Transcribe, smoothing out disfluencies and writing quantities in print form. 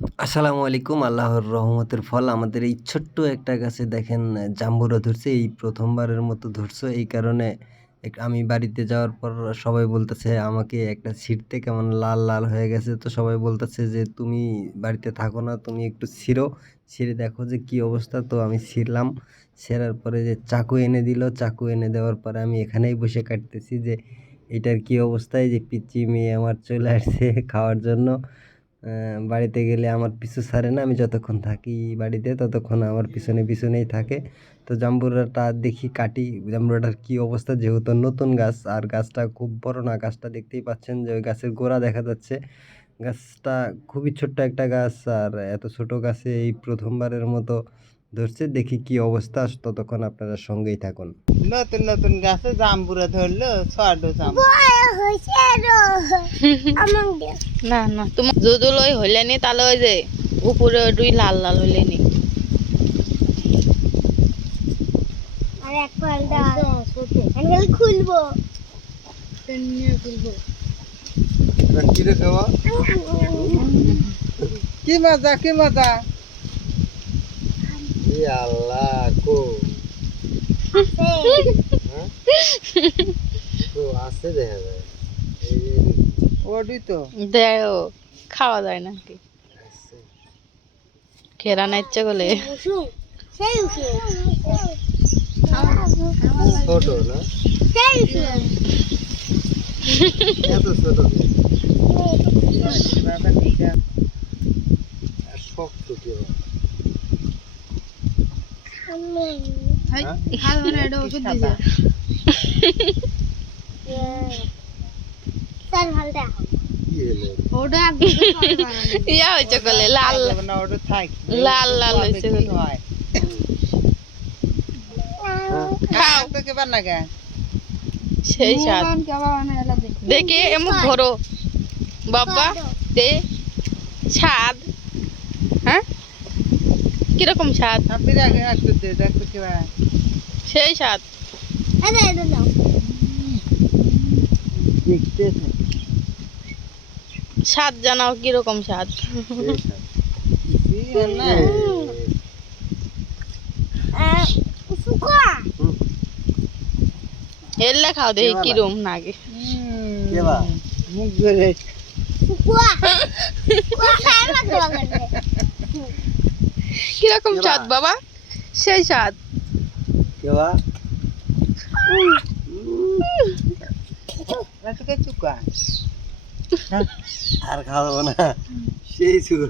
আসসালামু আলাইকুম। আল্লাহর রহমতের ফল আমাদের এই ছোট্ট একটা গাছে দেখেন জাম্বুরা ধরছে। এই ১ম বারের মতো ধরছে। এই কারণে আমি বাড়িতে যাওয়ার পর সবাই বলতেছে আমাকে একটা ছিঁড়তে কেমন লাল, লাল হয়ে গেছে। তো সবাই বলতেছে যে, "তুমি বাড়িতে থাকো না, তুমি একটু ছিঁড়ো। ছিঁড়ে দেখো যে কী অবস্থা?" তো আমি ছিঁড়লাম। ছেঁড়ার পরে যে চাকু এনে দিল, চাকু এনে দেওয়ার পরে আমি এখানেই বসে কাটতেছি যে এটার কী অবস্থা? এই যে পিচ্চি মেয়ে আমার চলে আসছে খাওয়ার জন্য। বাড়িতে গেলে আমার পিছু ছাড়ে না। আমি যতক্ষণ থাকি বাড়িতে ততক্ষণ আমার পিছনে, পিছনেই থাকে। তো জাম্বুরাটা দেখি কাটি। জাম্বুরাটার কী অবস্থা? যেহেতু নতুন গাছ আর গাছটা খুব বড় না। গাছটা দেখতেই পাচ্ছেন যে ওই গাছের গোড়া দেখা যাচ্ছে। গাছটা খুবই ছোট্ট একটা গাছ আর এত ছোট গাছে এই ১ম বারের মতো ধরছে। দেখি কী অবস্থা। ততক্ষণ আপনারা সঙ্গেই থাকুন। নতুন নতুন গাছে জাম্বুরা ধরলো ছোট জাম্বুরা না না তোমার যদি লই হইলে নি তাহলে ওই যে উপরে ওই লাল লাল হইলে নি আর এক পালটা আমি খুলবো কি রে খাওয়া কি মজা কি মজা আল্লাহ কো তো আছে দেখা যায় ওডি তো দেও খাওয়া যায় নাকি খেরা না ইচ্ছে করলে উসুম সেই উসুম ছোট না সেই উসুম এত ছোট শক্ত কি স্যার ভালটা ইয়া হয়েছে করলে লাল না ওটা থাক লাল লাল হয়েছে করলে হয় খাও তো কে বানা গে সেই স্বাদ দেখি এমন ঘোরো বাবা দে স্বাদ হ্যাঁ কিরকম স্বাদ আপনি আগে একটু দে দেখতে কি ভাই সেই স্বাদ আরে এটা নাও দেখতে স্বাদ জানাও কিরকম স্বাদ সুকা এলে খাও দেখি কিরম নাগে মুখ ধরে সুকা সুকা খায় না তো লাগে কিরকম স্বাদ বাবা সেই স্বাদ কেবা চুকা আর খাওয়াবো না সেই সুর